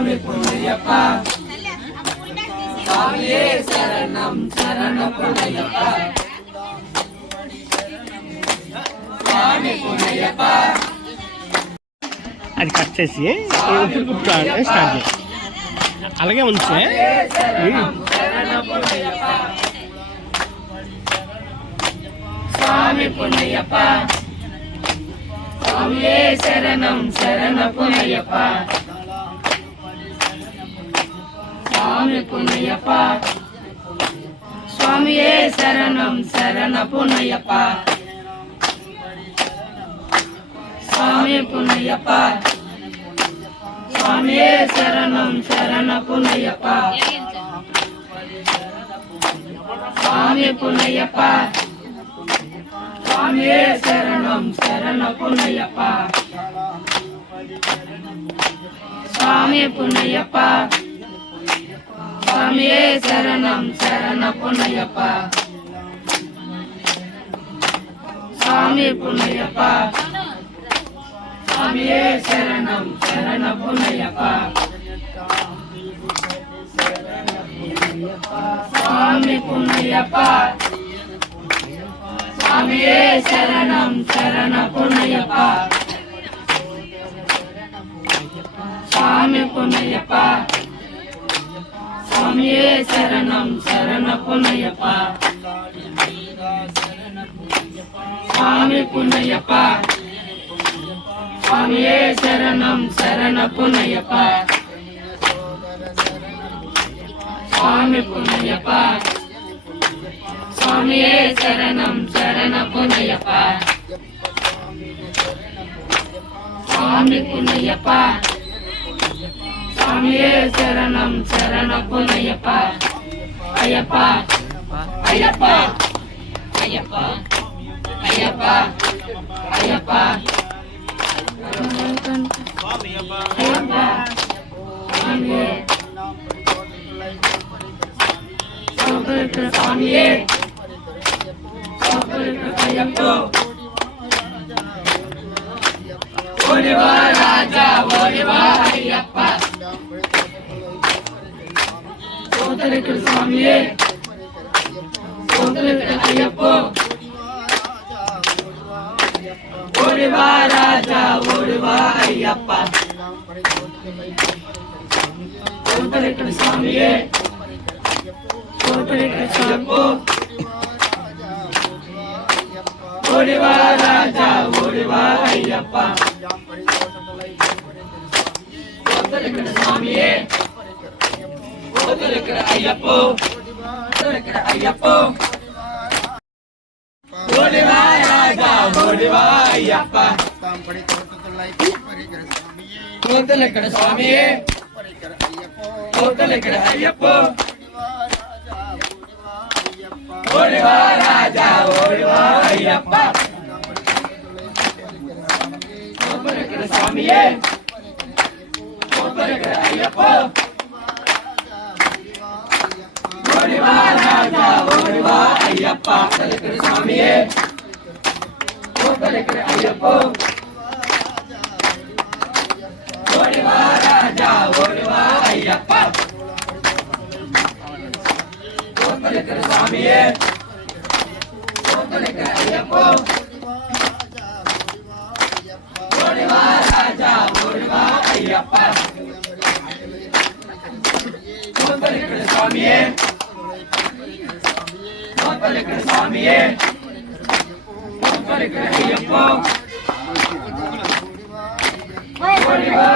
சுவாமி பொன்னையப்பா சுவாமியே சரணம் சரணம் பொன்னையப்பா சுவாமி பொன்னையப்பா. అది కట్ చేసి స్టార్ట్ చేసి అలాగే ఉంచే சுவாமி பொன்னையப்பா சுவாமியே சரணம் சரண பொன்னையப்பா சுவாமி பொன்னையப்பா சுவாமியே சரணம் சரண பொன்னையப்பா சுவாமி பொன்னையப்பா சுவாமியே சரணம் சரண பொன்னையப்பா சுவாமி பொன்னையப்பா சுவாமியே சரணம் சரண பொன்னையப்பா சுவாமி பொன்னையப்பா சுவாமியே சரணம் சரண பொன்னையப்பா சுவாமி பொன்னையப்பா சுவாமியே சரணம் சரண பொன்னையப்பா சுவாமி பொன்னையப்பா சுவாமியே சரணம் சரண பொன்னையப்பா சுவாமி பொன்னையப்பா சுவாமியே சரணம் சரண பொன்னையப்பா சுவாமி பொன்னையப்பா சுவாமியே சரணம் சரண பொன்னையப்பா சுவாமி பொன்னையப்பா சுவாமியே சரணம் சரண பொன்னையப்பா சுவாமி பொன்னையப்பா சுவாமியே சரணம் சரண பொன்னையப்பா ஐயப்பா ஐயப்பா ஐயப்பா ஐயப்பா ஐயப்பா ஐயப்பா சுவாமியே சுவாமியே ஐயப்போ ஓடிவா ராஜா ஓடிவா ஐயப்பா சோதரிக்கு சுவாமியே சோதரிக்கு ஐயப்போ ஓடிவா ராஜா ஓடிவா ஐயப்பா சோதரிக்கு சுவாமியே சோதரிக்கு ஐயப்போ ஓடிவா ராஜா ஓடிவா ஐயப்பா சோதரிக்கு சுவாமியே சோதரிக்கு ஐயப்போ சோதரிக்கு ஐயப்போ ஓடிவா ராஜா ஓடிவா ஐயப்பா சோதரிக்கு சுவாமியே சோதரிக்கு ஐயப்போ ஓடிவா ராஜா ஓடிவா ஐயப்பா சோதரிக்கு சுவாமியே சோதரிக்கு ஐயப்போ ஓடிவா ராஜா ஓடிவா ஐயப்பா சோதரிக்கு சுவாமியே சோதரிக்கு ஐயப்போ ஓடிவா ராஜா ஓடிவா ஐயப்பா சோதரிக்கு சுவாமியே சோதரிக்கு ஐயப்போ ஓடிவா ராஜா ஓடிவா ஐயப்பா சோதரிக்கு சுவாமியே சோதரிக்கு சுவாமியே சோதரிக்கு ஐயப்போ ஓடிவா